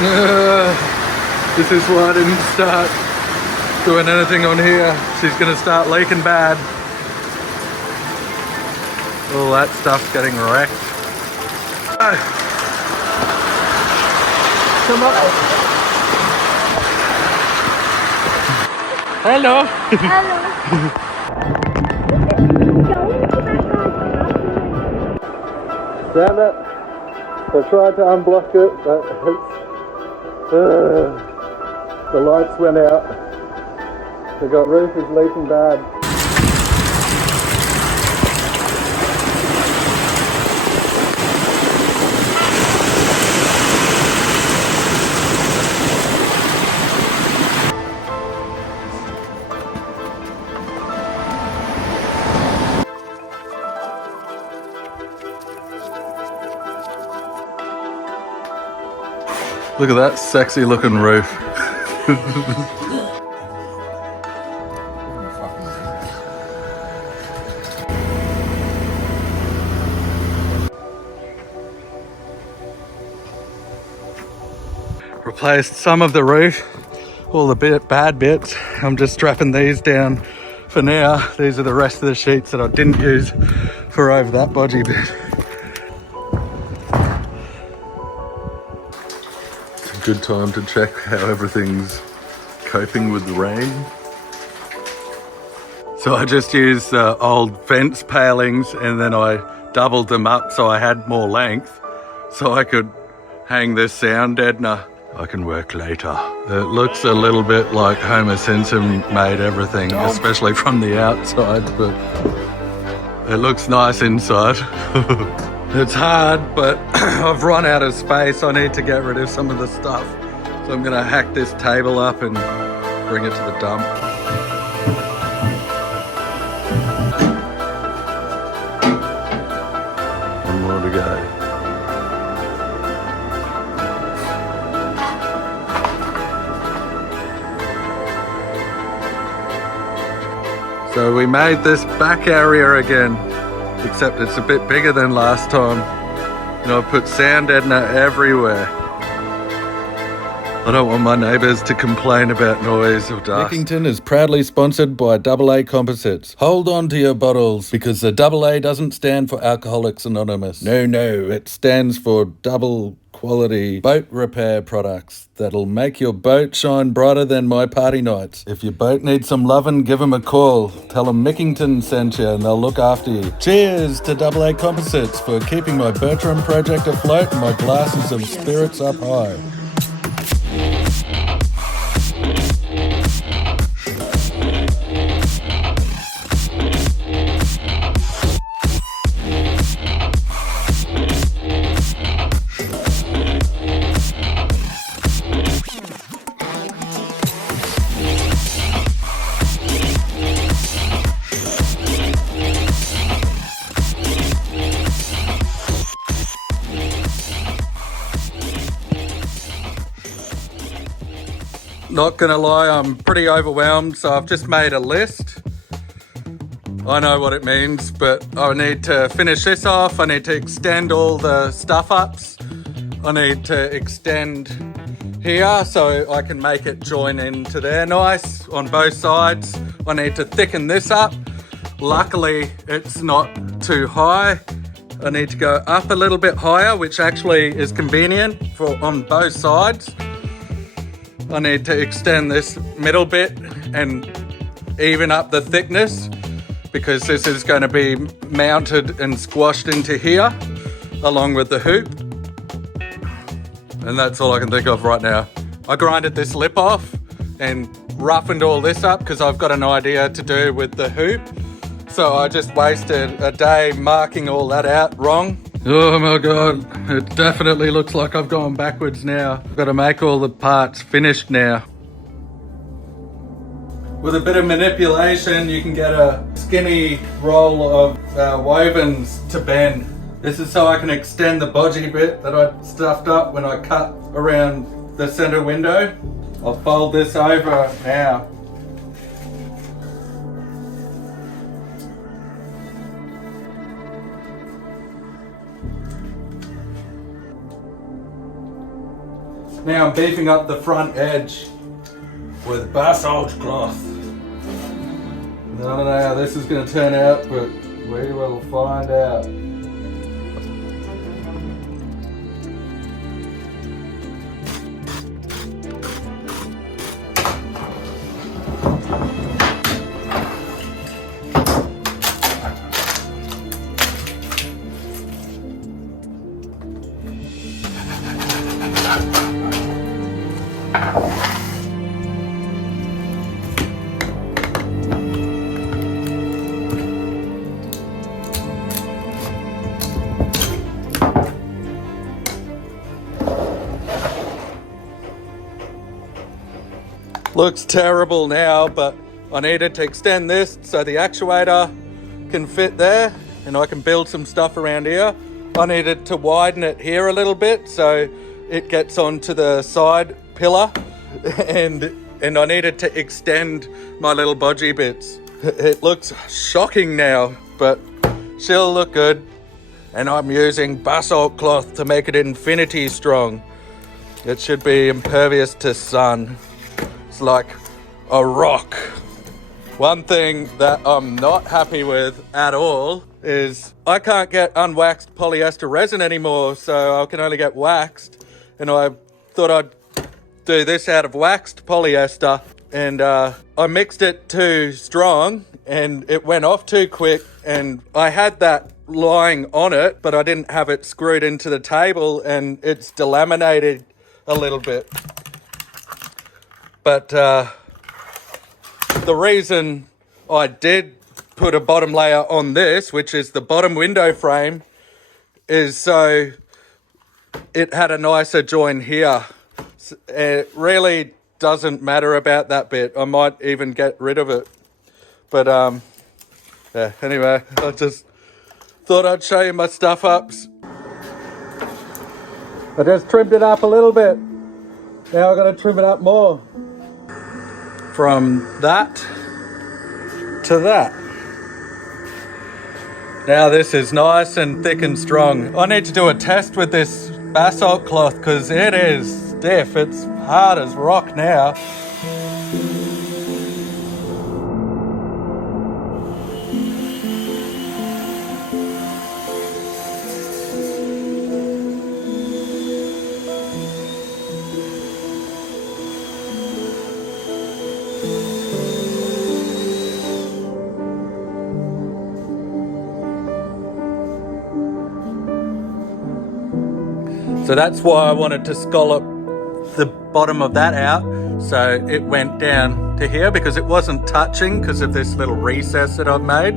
This is why I didn't start doing anything on here. She's gonna start leaking bad. All that stuff's getting wrecked. Come on. Hello. Hello. Found it. I tried to unblock it, but the lights went out. The roof is leaking bad. Look at that sexy looking roof. Replaced some of the roof, all the bad bits. I'm just strapping these down for now. These are the rest of the sheets that I didn't use for over that bodgy bit. Good time to check how everything's coping with the rain. So I just used the old fence palings and then I doubled them up so I had more length so I could hang this sound deadener. I can work later. It looks a little bit like Homer Simpson made everything, especially from the outside, but it looks nice inside. It's hard, but I've run out of space. I need to get rid of some of the stuff. So I'm gonna hack this table up and bring it to the dump. One more to go. So we made this back area again. Except it's a bit bigger than last time. You know, I put sound deadener everywhere. I don't want my neighbours to complain about noise or dust. Micington is proudly sponsored by AA Composites. Hold on to your bottles, because the AA doesn't stand for Alcoholics Anonymous. No, it stands for double quality boat repair products that'll make your boat shine brighter than my party nights. If your boat needs some lovin', give them a call. Tell them Micington sent you and they'll look after you. Cheers to AA Composites for keeping my Bertram project afloat and my glasses of spirits up high. Not gonna lie, I'm pretty overwhelmed, so I've just made a list. I know what it means, but I need to finish this off. I need to extend all the stuff ups. I need to extend here so I can make it join into there nice on both sides. I need to thicken this up. Luckily, it's not too high. I need to go up a little bit higher, which actually is convenient for on both sides. I need to extend this middle bit and even up the thickness because this is going to be mounted and squashed into here along with the hoop. And that's all I can think of right now. I grinded this lip off and roughened all this up because I've got an idea to do with the hoop. So I just wasted a day marking all that out wrong. Oh my God, it definitely looks like I've gone backwards now. I've got to make all the parts finished now. With a bit of manipulation, you can get a skinny roll of wovens to bend. This is so I can extend the bodgy bit that I stuffed up when I cut around the center window. I'll fold this over now. Now I'm beefing up the front edge with basalt cloth. I don't know how this is going to turn out, but we will find out. Looks terrible now, but I needed to extend this so the actuator can fit there and I can build some stuff around here. I needed to widen it here a little bit so it gets onto the side pillar and I needed to extend my little bodgy bits. It looks shocking now, but still look good. And I'm using basalt cloth to make it infinity strong. It should be impervious to sun. It's like a rock. One thing that I'm not happy with at all is I can't get unwaxed polyester resin anymore, so I can only get waxed. And I thought I'd do this out of waxed polyester, and I mixed it too strong and it went off too quick, and I had that lying on it, but I didn't have it screwed into the table and it's delaminated a little bit. But the reason I did put a bottom layer on this, which is the bottom window frame, is so it had a nicer join here. It really doesn't matter about that bit. I might even get rid of it. But yeah, anyway, I just thought I'd show you my stuff ups. I just trimmed it up a little bit. Now I've got to trim it up more. From that to that. Now this is nice and thick and strong. I need to do a test with this basalt cloth because it is stiff. It's hard as rock now. So that's why I wanted to scallop the bottom of that out so it went down to here, because it wasn't touching because of this little recess that I've made.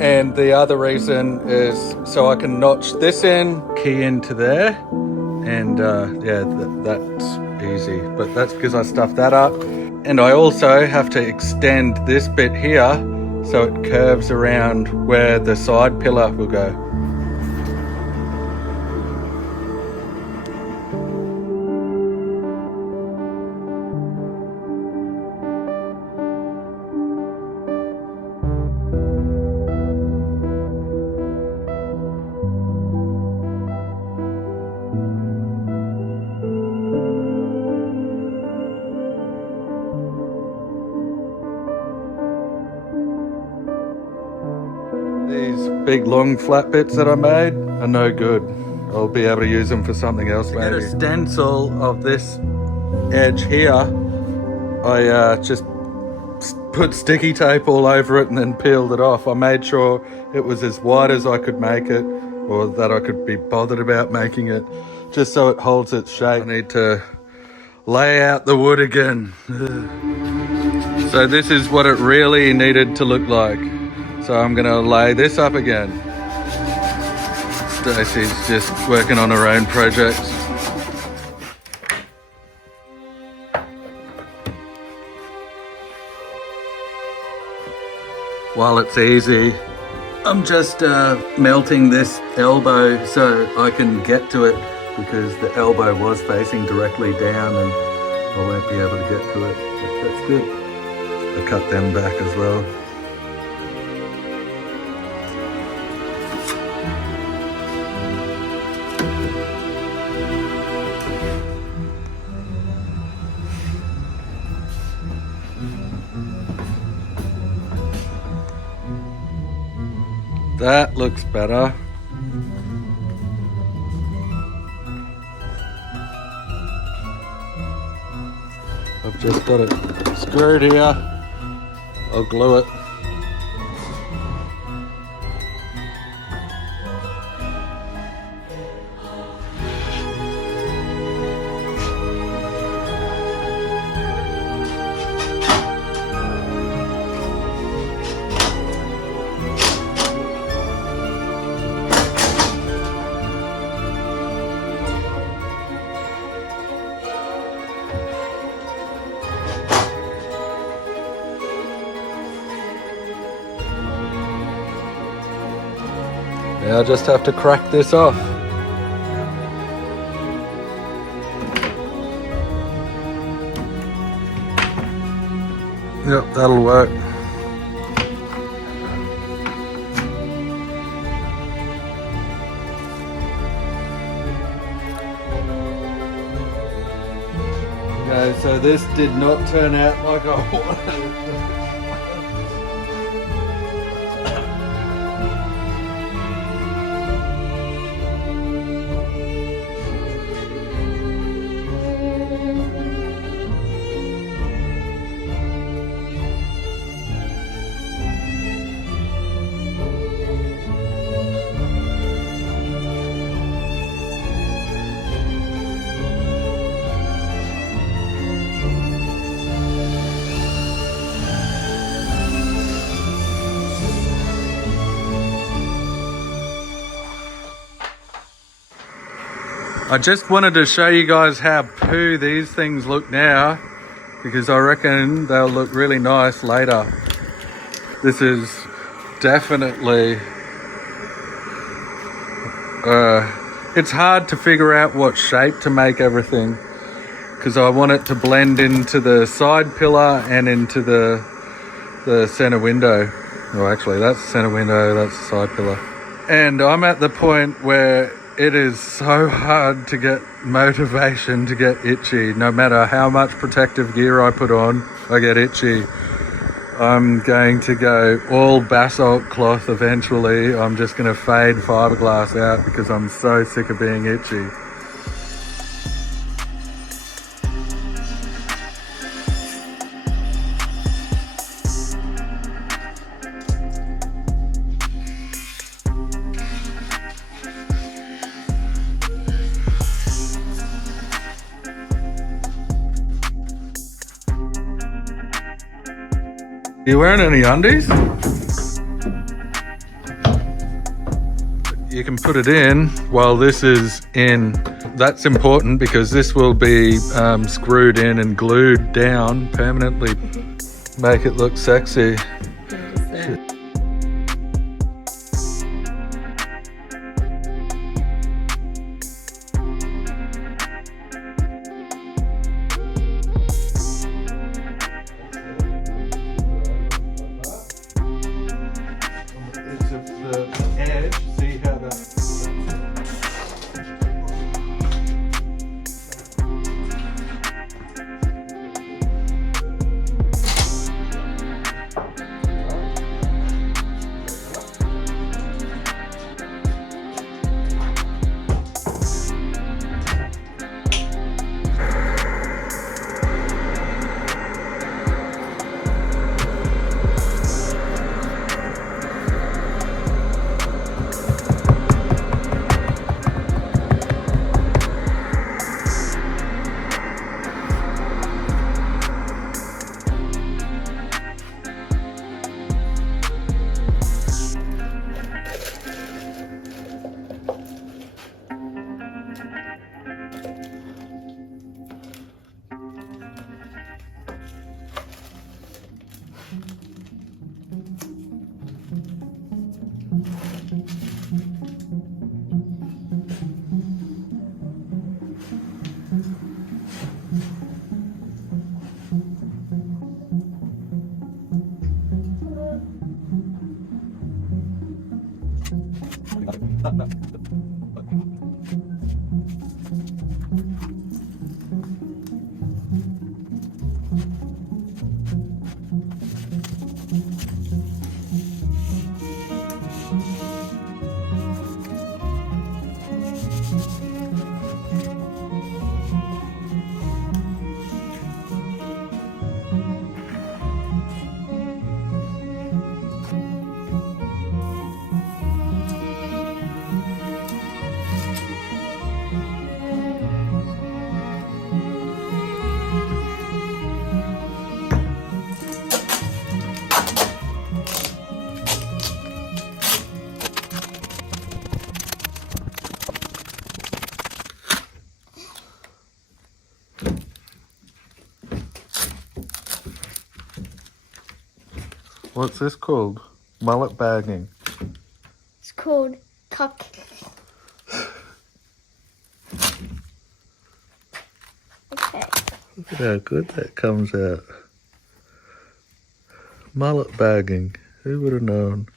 And the other reason is so I can notch this in, key into there, and yeah, that's easy. But that's because I stuffed that up. And I also have to extend this bit here so it curves around where the side pillar will go. These big long flat bits that I made are no good. I'll be able to use them for something else later. To get a stencil of this edge here, I just put sticky tape all over it and then peeled it off. I made sure it was as wide as I could make it, or that I could be bothered about making it, just so it holds its shape. I need to lay out the wood again. So this is what it really needed to look like. So I'm gonna lay this up again. Stacey's just working on her own projects. While it's easy, I'm just melting this elbow so I can get to it, because the elbow was facing directly down and I won't be able to get to it. But that's good. I cut them back as well. That looks better. I've just got it screwed here. I'll glue it. Now I just have to crack this off. Yep, that'll work. Okay, so this did not turn out like I wanted it to. I just wanted to show you guys how poo these things look now, because I reckon they'll look really nice later. This is definitely, it's hard to figure out what shape to make everything, because I want it to blend into the side pillar and into the center window. Oh, actually that's the center window, that's the side pillar. And I'm at the point where it is so hard to get motivation to get itchy. No matter how much protective gear I put on, I get itchy. I'm going to go all basalt cloth eventually. I'm just going to fade fiberglass out because I'm so sick of being itchy. You wearing any undies? You can put it in while this is in. That's important because this will be screwed in and glued down permanently. Make it look sexy. What's this called? Mullet bagging. It's called tuck. Okay. Look at how good that comes out. Mullet bagging. Who would have known?